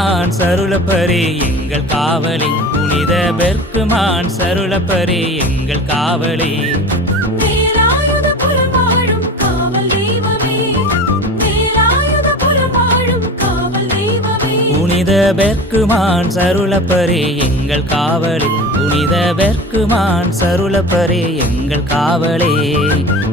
பெர்க்குமான் சருளப்பரே எங்கள் காவலே, புனித பெர்க்குமான் சருளப்பரே எங்கள் காவலே. புனித பெர்க்குமான் சருளப்பரே எங்கள் காவலே, புனித பெர்க்குமான் சருளப்பரே எங்கள் காவலே.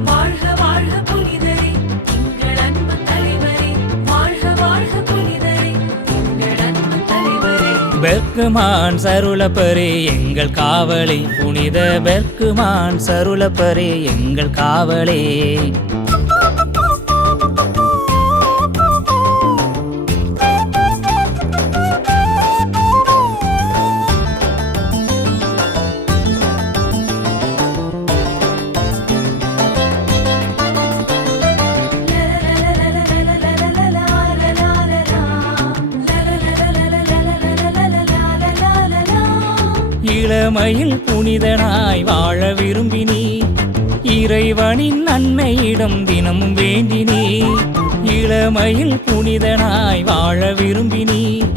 வாழ்க வாழ்க புனிதரே எங்கள் அன்பு தலைவரே, வாழ்க வாழ்க புனிதரே எங்கள் அன்பு தலைவரே. பெர்க்குமான் சருளப்பரே எங்கள் காவலே, புனித பெர்க்குமான் சருளப்பரே எங்கள் காவலே. இளமையில் புனிதனாய் வாழ விரும்பினீர், இறைவனின் நன்மையிடம் தினமும் வேண்டினீர். இளமையில் புனிதனாய் வாழ விரும்பினீர்,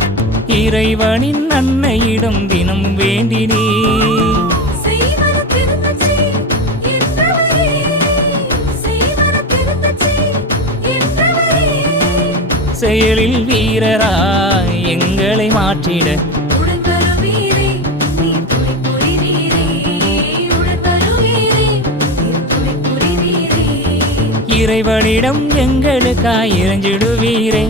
இறைவனின் நன்மையிடம் தினமும் வேண்டினீர். செயலில் வீரராய் எங்களை மாற்றிட இறைவனிடம் எங்களுக்காய் இறைஞ்சிடுவீரே.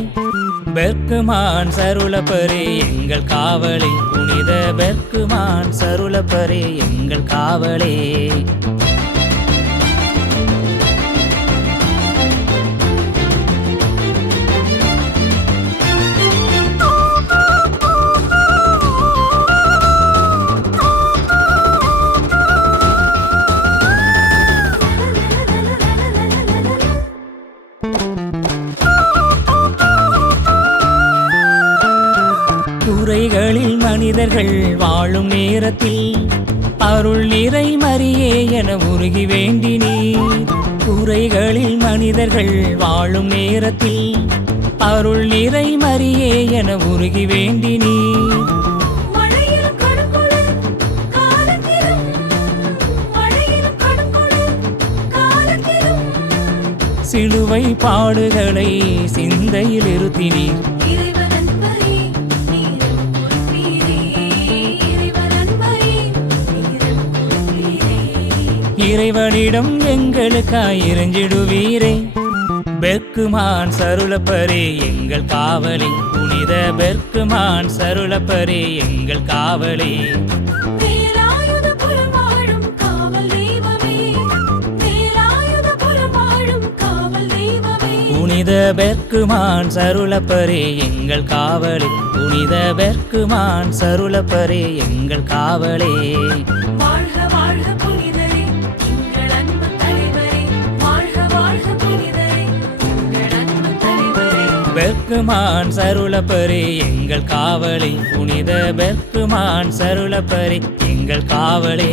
பெர்க்குமான் சருளப்பரே எங்கள் காவலே, புனித பெர்க்குமான் சருளப்பரே எங்கள் காவலே. குறைகளில் மனிதர்கள் வாழும் நேரத்தில் அருள் நிறை மரியே என உருகி வேண்டினீர். குறைகளில் மனிதர்கள் வாழும் நேரத்தில் அருள் நிறை மரியே என உருகி வேண்டினீர். சிலுவை பாடுகளை சிந்தையில் இருத்தினீர். இறைவனிடம் எங்களுக்காய் இறைஞ்சிடுவீரே. பெர்க்குமான் சருளப்பரே எங்கள் காவலே, புனித பெர்க்குமான் சருளப்பரே எங்கள் காவலே. புனித பெர்க்குமான் சருளப்பரே எங்கள் காவலே, புனித பெர்க்குமான் சருளப்பரே எங்கள் காவலே. வாழ்க வாழ்க புனிதரே எங்கள் அன்பு தலைவரே, வாழ்க வாழ்க புனிதரே எங்கள் அன்பு தலைவரே. பெர்க்குமான் சருளப்பரே எங்கள் காவலே, புனித பெர்க்குமான் சருளப்பரே எங்கள் காவலே.